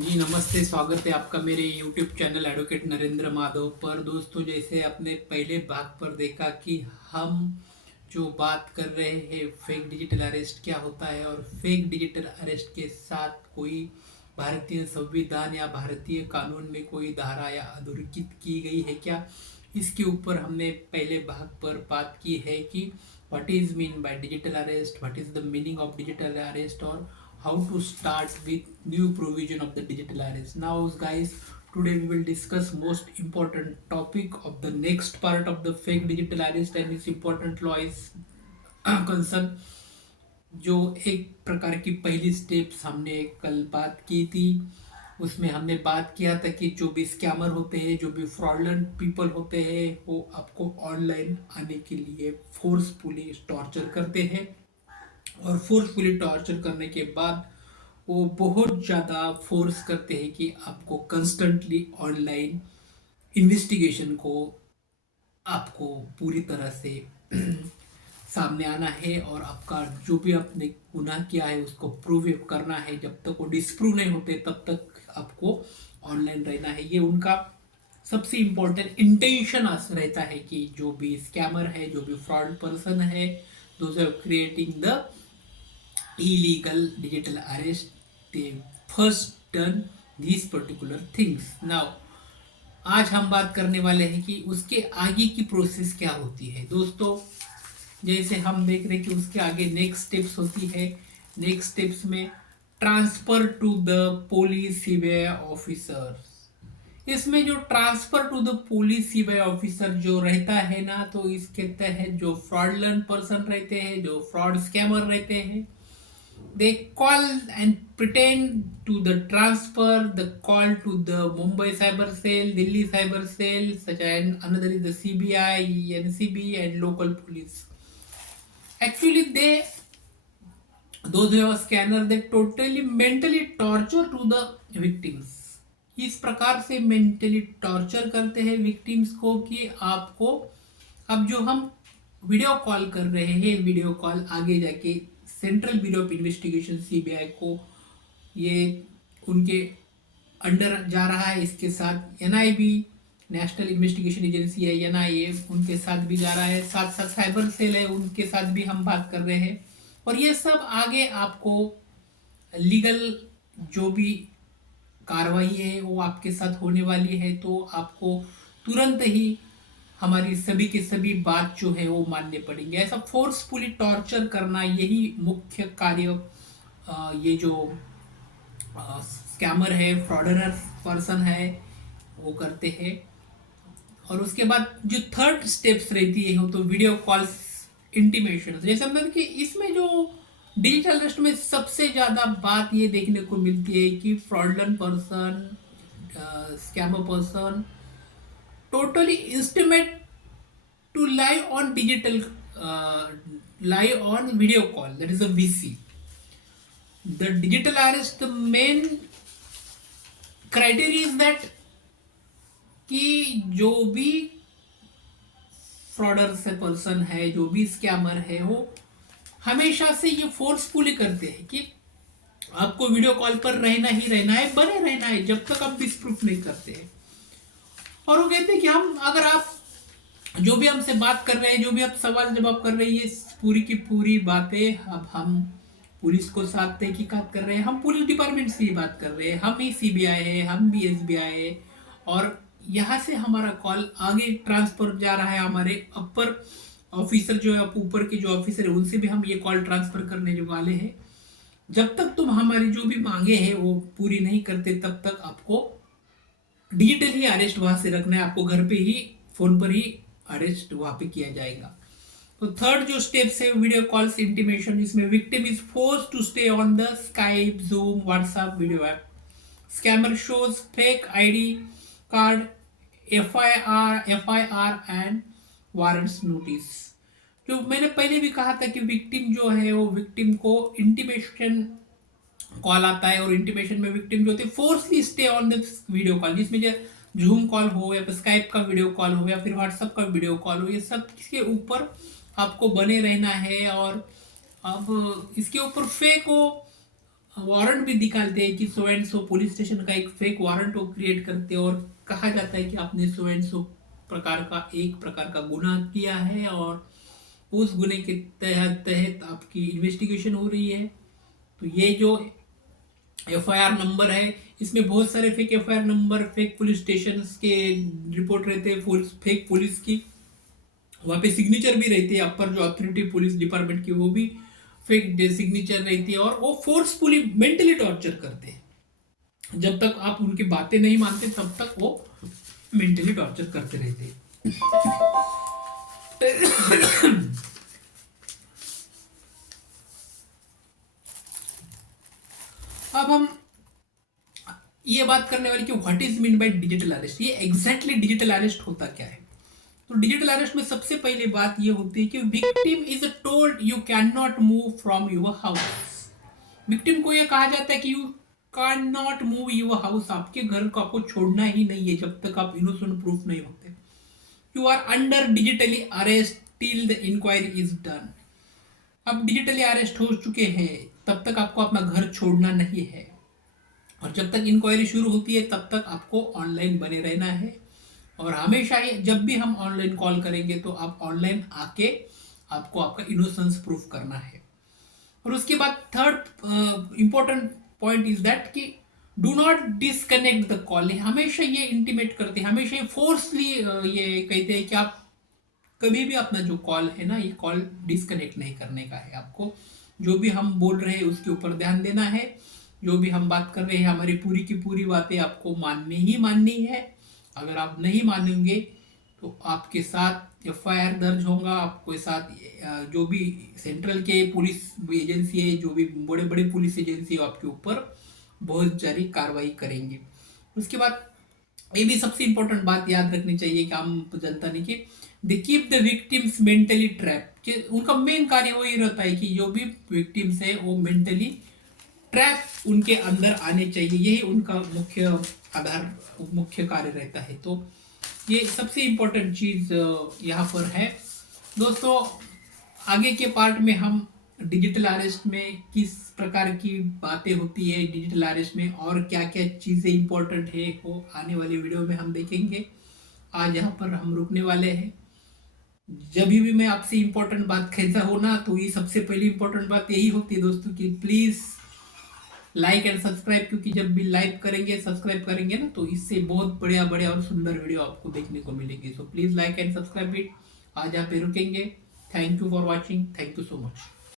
जी नमस्ते, स्वागत है आपका मेरे YouTube channel advocate Narendra Madhav पर। दोस्तों, जैसे आपने पहले भाग पर देखा कि हम जो बात कर रहे हैं फेक डिजिटल अरेस्ट क्या होता है और फेक डिजिटल अरेस्ट के साथ कोई भारतीय संविधान या भारतीय कानून में कोई धारा या अधोरेखित की गई है क्या, इसके ऊपर हमने पहले भाग पर बात की है कि what is mean by digital arrest, what is the meaning of digital arrest और how to start with new provision of the digital arrest. Now guys, today we will discuss most important topic of the next part of the fake digital arrest and its important law is concern। जो एक प्रकार की पहली steps हमने कल बात की थी, उसमें हमने बात किया था कि जो भी स्कैमर होते हैं, जो भी फ्रॉडलेंट पीपल होते हैं, वो आपको ऑनलाइन आने के लिए फोर्सफुली टॉर्चर करते हैं और फोर्सफुली टॉर्चर करने के बाद वो बहुत ज़्यादा फोर्स करते हैं कि आपको कंस्टेंटली ऑनलाइन इन्वेस्टिगेशन को आपको पूरी तरह से सामने आना है और आपका जो भी आपने गुनाह किया है उसको प्रूव करना है। जब तक वो डिस्प्रूव नहीं होते तब तक आपको ऑनलाइन रहना है। ये उनका सबसे इम्पोर्टेंट इंटेंशन रहता है कि जो भी स्कैमर है, जो भी फ्रॉड पर्सन है, those are creating the illegal digital arrest, they first done these particular things। now आज हम बात करने वाले हैं कि उसके आगे की प्रोसेस क्या होती है। दोस्तों, जैसे हम देख रहे हैं कि उसके आगे नेक्स्ट स्टेप्स होती है। नेक्स्ट स्टेप्स में transfer to the police CBI officers. इसमें जो transfer to the police CBI officer जो रहता है ना, तो इसके तहत जो फ्रॉडलेंट पर्सन रहते हैं, जो फ्रॉड स्कैमर रहते हैं, they call and pretend to the transfer the call to the Mumbai cyber cell, Delhi cyber cell, such and another is the CBI, NCB and local police। actually they, those who have scanner, they totally mentally torture to the victims। इस प्रकार से mentally torture करते हैं victims को कि आपको, अब जो हम वीडियो कॉल कर रहे हैं, वीडियो कॉल आगे जाके central bureau of investigation CBI को ये उनके अंडर जा रहा है। इसके साथ एनआईबी, नेशनल इन्वेस्टिगेशन एजेंसी है, एनआईए, उनके साथ भी जा रहा है। साथ साथ साइबर सेल है, उनके साथ भी हम बात कर रहे हैं। और ये सब आगे आपको लीगल जो भी कार्रवाई है वो आपके साथ होने वाली है, तो आपको तुरंत ही हमारी सभी के सभी बात जो है वो मानने पड़ेंगे। ऐसा फोर्सफुली टॉर्चर करना, यही मुख्य कार्य ये जो स्कैमर है, फ्रॉडनर पर्सन है, वो करते हैं। और उसके बाद जो थर्ड स्टेप्स रहती है वो तो वीडियो कॉल्स इंटीमेशन। जैसे मतलब कि इसमें जो डिजिटल अरेस्ट में सबसे ज़्यादा बात ये देखने को मिलती है कि fraudulent person, scammer person totally intimate to lie on digital, lie on video call, that is a VC। the digital arrest, the main criteria is that कि जो भी फ्रॉडर से पर्सन है, जो भी स्कैमर है, वो हमेशा से ये फोर्सफुली करते हैं कि आपको वीडियो कॉल पर रहना ही रहना है, बने रहना है जब तक आप डिस्प्रूफ नहीं करते हैं। और वो कहते हैं कि हम, अगर आप जो भी हमसे बात कर रहे हैं, जो भी आप सवाल जवाब कर रहे हैं, ये पूरी की पूरी बातें अब हम पुलिस को साथ तहकीकात कर रहे हैं, हम पुलिस डिपार्टमेंट से ही बात कर रहे हैं, हम ही सीबीआई है, हम भी एसबीआई है, और यहाँ से हमारा कॉल आगे ट्रांसफर जा रहा है हमारे अपर ऑफिसर जो है, ऊपर के जो ऑफिसर है, उनसे भी हम ये कॉल ट्रांसफर करने जो वाले हैं। जब तक तुम हमारी जो भी मांगे हैं वो पूरी नहीं करते, तब तक आपको डिजिटल ही अरेस्ट वहां से रखना है, आपको घर पे ही, फोन पर ही अरेस्ट वहां पे किया जाएगा। तो थर्ड जो स्टेप्स है वीडियो कॉल्स इंटीमेशन, जिसमें victim is force to stay on the Skype, Zoom, WhatsApp video app. Scammer shows fake ID card, FIR and warrants notice. जो मैंने पहले भी कहा था कि विक्टिम जो है वो, विक्टिम को इंटीमेशन कॉल आता है और इंटीमेशन में विक्टिम जो होती है forcefully stay on the video call, जिसमें जो जूम कॉल हो या फिर स्काइप का वीडियो कॉल हो या फिर व्हाट्सएप का वीडियो कॉल हो, ये सब के ऊपर आपको बने रहना है। और अब इसके ऊपर फेक हो वारंट भी निकालते हैं कि so and so police station का एक फेक वारंट वो क्रिएट करते हैं और कहा जाता है कि आपने सो एंड सो प्रकार का एक प्रकार का गुनाह किया है और उस गुने के तहत तहत आपकी इन्वेस्टिगेशन हो रही है। तो ये जो एफआईआर नंबर है, इसमें बहुत सारे fake FIR number, fake police station के रिपोर्ट रहते हैं, फेक पुलिस की वहाँ पे सिग्नेचर भी रहती है, अपर जो अथॉरिटी पुलिस डिपार्टमेंट की वो भी फेक सिग्नेचर रहती है और वो फोर्सफुली मेंटली टॉर्चर करते हैं। जब तक आप उनकी बातें नहीं मानते तब तक वो मेंटली टॉर्चर करते रहते हैं। अब हम ये बात करने वाले कि what is mean by digital arrest. ये एग्जैक्टली डिजिटल अरेस्ट होता क्या है? तो डिजिटल अरेस्ट में सबसे पहले बात ये होती है कि victim is told you can not move from your house. Victim को ये कहा जाता है कि you can not move your house, आपके घर को आपको छोड़ना ही नहीं है जब तक आप इनोसेंट प्रूफ नहीं होते। You are under digitally arrest till the inquiry is done. अब डिजिटली अरेस्ट हो चुके हैं तब तक आपको अपना घर छोड़ना नहीं है और जब तक इंक्वायरी शुरू होती है तब तक आपको ऑनलाइन बने रहना है। और हमेशा ही जब भी हम ऑनलाइन कॉल करेंगे तो आप ऑनलाइन आके आपको आपका इनोसेंस प्रूफ करना है। और उसके बाद third important point is that कि do not disconnect the call. हमेशा ये इंटीमेट करते हैं, हमेशा ये फोर्सली ये कहते हैं कि आप कभी भी अपना जो कॉल है ना, ये कॉल डिसकनेक्ट नहीं करने का है। आपको जो भी हम बोल रहे हैं उसके ऊपर ध्यान देना है, जो भी हम बात कर रहे हैं हमारी पूरी की पूरी बातें आपको माननी ही माननी है। अगर आप नहीं मानेंगे तो आपके साथ एफआईआर दर्ज होगा, आपके साथ जो भी सेंट्रल के पुलिस एजेंसी है, जो भी बड़े बड़े पुलिस एजेंसी है, आपके ऊपर बहुत सारी कार्रवाई करेंगे। उसके बाद ये भी सबसे इंपॉर्टेंट बात याद रखनी चाहिए कि आम जनता ने कि they keep the victims mentally trap. कि उनका मेन कार्य वही रहता है कि जो भी विक्टिम्स है वो मेंटली ट्रैप उनके अंदर आने चाहिए, यही उनका मुख्य आधार मुख्य कार्य रहता है। तो ये सबसे इम्पोर्टेंट चीज़ यहाँ पर है। दोस्तों आगे के पार्ट में हम डिजिटल अरेस्ट में किस प्रकार की बातें होती है, डिजिटल अरेस्ट में और क्या क्या चीज़ें इंपॉर्टेंट है वो आने वाली वीडियो में हम देखेंगे। आज यहाँ पर हम रुकने वाले हैं। जब भी मैं आपसे इंपॉर्टेंट बात कहता हूँ ना तो ये सबसे पहली इंपॉर्टेंट बात यही होती है दोस्तों कि प्लीज़ लाइक एंड सब्सक्राइब, क्योंकि जब भी लाइक करेंगे सब्सक्राइब करेंगे ना तो इससे बहुत बढ़िया बढ़िया और सुंदर वीडियो आपको देखने को मिलेगी। So please like and subscribe it. आज यहाँ पे रुकेंगे। Thank you for watching, thank you so much.